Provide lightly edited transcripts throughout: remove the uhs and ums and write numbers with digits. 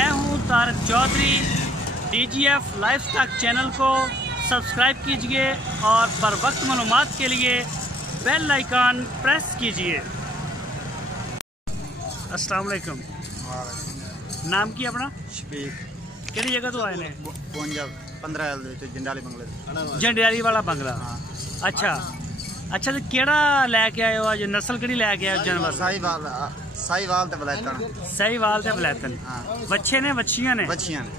मैं हूं Tarak Chaudhary. DGF livestock channel को सब्सक्राइब कीजिए और बर वक्त मालूमात के लिए बेल आइकन प्रेस कीजिए। अस्सलाम वालेकुम। नाम की अपना? शफीक। किहड़ी जगह तो आए ने? 15 जंडाली बंगला। जंडियाली वाला बंगला। अच्छा अच्छा, तो केड़ा लैके आए हो अज? नस्ल केड़ी लैके आए हो जानवर? साहिवाल ते बलैतन। साहिवाल ते बलैतन। बच्चे ने बच्चियां ने? बच्चियां ने।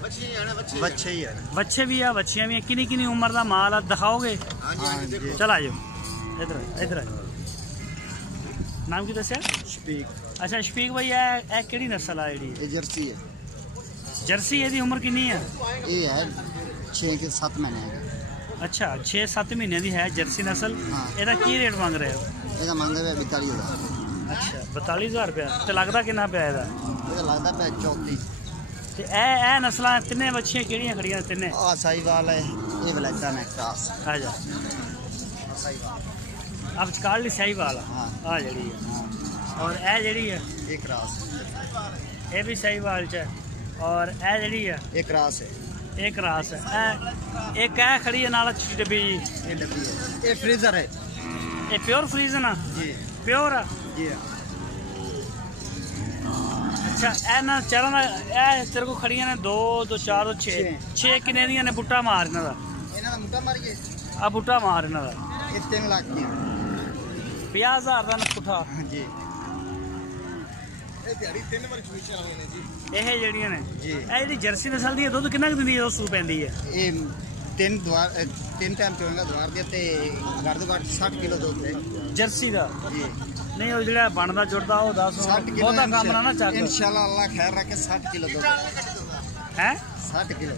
बच्चे ही है। बच्चे भी है बच्चियां भी है। किन्नी किन्नी उम्र का माल है दिखाओगे? चल आ जाओ इधर इधर। नाम की दस्या? शफीक। अच्छा शफीक भाई, ए केड़ी नस्ल है जेडी? जर्सी है। जर्सी एदी उम्र कितनी है? ये है 6 के 7 महीने है। अच्छा 6-7 महीने की है जर्सी नस्ल। एदा की रेट मांग रहे हो? एदा मांग रहे 42,000। अच्छा 42,000 रुपया। तो लगता कितना पिया एदा? एदा लगदा पे 34। ते ए नस्लां तिन्ने बच्चियां केड़ियां खड़ियां ने तिन्ने? आ साहिवाल है, ये बलैतन है क्रास। आ जा अब चकाल ली साहिवाल आ जेडी है। और ए जेडी है ये क्रास। ये भी साहिवाल च है। और ए जेडी है ये क्रास है। एक रास है। एक है खड़ी है नाल डब्बी जी। ये डब्बी है। ये फ्रीजर है। ये प्योर फ्रीज है ना? जी प्योर है जी। अच्छा ए ना चारों ना ए तेरे को खड़ियां ने 2 2 4 6 किन्ने दियां ने? बुट्टा मार इन्हां दा। इन्हां दा मुट्टा मारिए। आ बुट्टा मार इन्हां दा। ये 3 लाख की 50,000 दा पुट्ठा जी। ਇਹ ਜਿਹੜੀਆਂ ਨੇ ਜੀ ਇਹ ਜਿਹੜੀ ਜਰਸੀ ਨਸਲ ਦੀ ਦੁੱਧ ਕਿੰਨਾ ਕੁ ਦਿੰਦੀ ਹੈ? ਉਹ ਸੂ ਪੈਂਦੀ ਹੈ? ਇਹ 3 ਟਾਈਮ ਚੋਂਗਾ ਦਵਾਰ ਦੇ ਤੇ ਘਰ ਦੇ ਘੱਟ 60 ਕਿਲੋ ਦੁੱਧ ਹੈ ਜਰਸੀ ਦਾ। ਜੀ ਨਹੀਂ ਉਹ ਜਿਹੜਾ ਬਣਦਾ ਜੁੜਦਾ ਉਹ 10 ਬਹੁਤਾ ਕੰਮ ਨਾ ਚੱਕ। ਇਨਸ਼ਾਅੱਲਾ ਅੱਲਾ ਖੈਰ ਰੱਖੇ 60 ਕਿਲੋ ਦੁੱਧ ਹੈ। 60 ਕਿਲੋ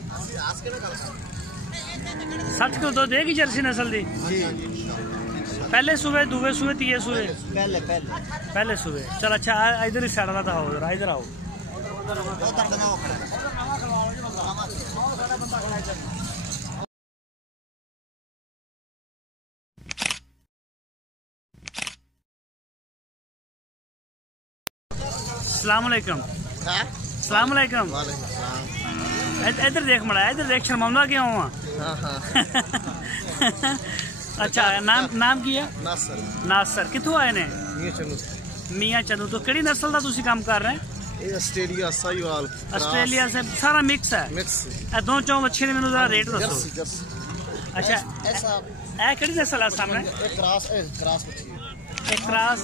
60 ਕਿਲੋ ਦੁੱਧ ਦੇਗੀ ਜਰਸੀ ਨਸਲ ਦੀ? ਜੀ। पहले सुबह दूसरे सुबह तीसरे सुबह? पहले सुबह। चल अच्छा इधर ही साइड का दिखाओ जरा। इधर आओ। अस्सलाम वालेकुम। अस्सलाम वालेकुम। इधर देख मड़ा, इधर देख। शर्मांदा क्यों हुआ? अच्छा नाम की है? नासर। नासर कितों आए ने? मियाँ चंदू। तो केड़ी नस्ल का तुसी काम कर रहे हैं? ऑस्ट्रेलिया साहिवाल। ऑस्ट्रेलिया से सारा मिक्स है? मिक्स। ए दो चौ बच्चे ने मेनू जरा रेट दसो। अच्छा ए केड़ी नस्ल है सामने? क्रॉस एक क्रॉस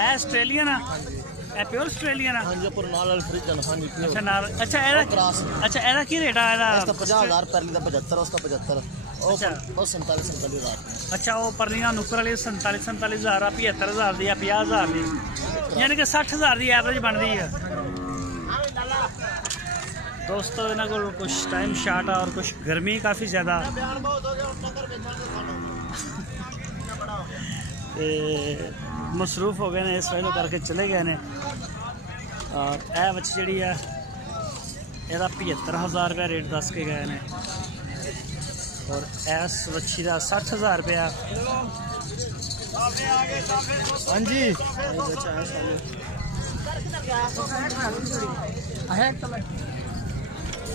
है ऑस्ट्रेलियन है। ए प्योर ऑस्ट्रेलियन है? हां जी पर नाल फ्रिजन। हां जी प्योर। अच्छा नाल। अच्छा एदा क्रॉस। अच्छा एदा की रेट है? एदा इसका 50,000 पहले दा 75 उसका 75। अच्छा वो 47,000। अच्छा वो परलियां नुकर वाली 47,000 75,000 दी 50,000 दी, यानी कि 60,000 दी एवरेज बनती है। दोस्तों इन्हों को कुछ टाइम शार्ट है और कुछ गर्मी काफ़ी ज़्यादा मसरूफ हो गए ने, इस वजह करके चले गए ने। और यह बच्ची जी है यदा 75,000 रुपया रेट दस के गए ने। और इस बच्ची का 60,000 रुपया। हाँ जी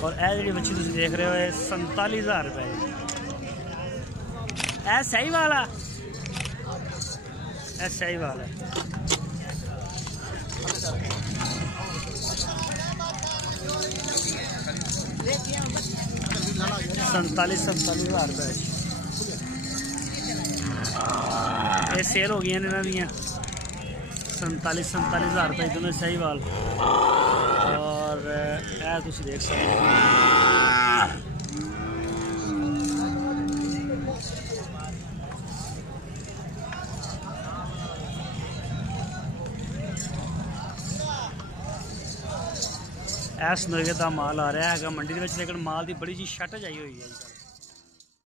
और यह जी बच्ची तुम देख रहे हो 47,000 रुपये। यह सही वाला है? सही वाला है। 47,000 रुपये ये सेल हो गई इन्हों दी 47,000 रुपये दोनों साहिवाल। और यह तुम देख सकते हो। इस नरगे का माल आ रहा है मंडी में, लेकिन माल की बड़ी जी शॉर्टेज आई हुई है।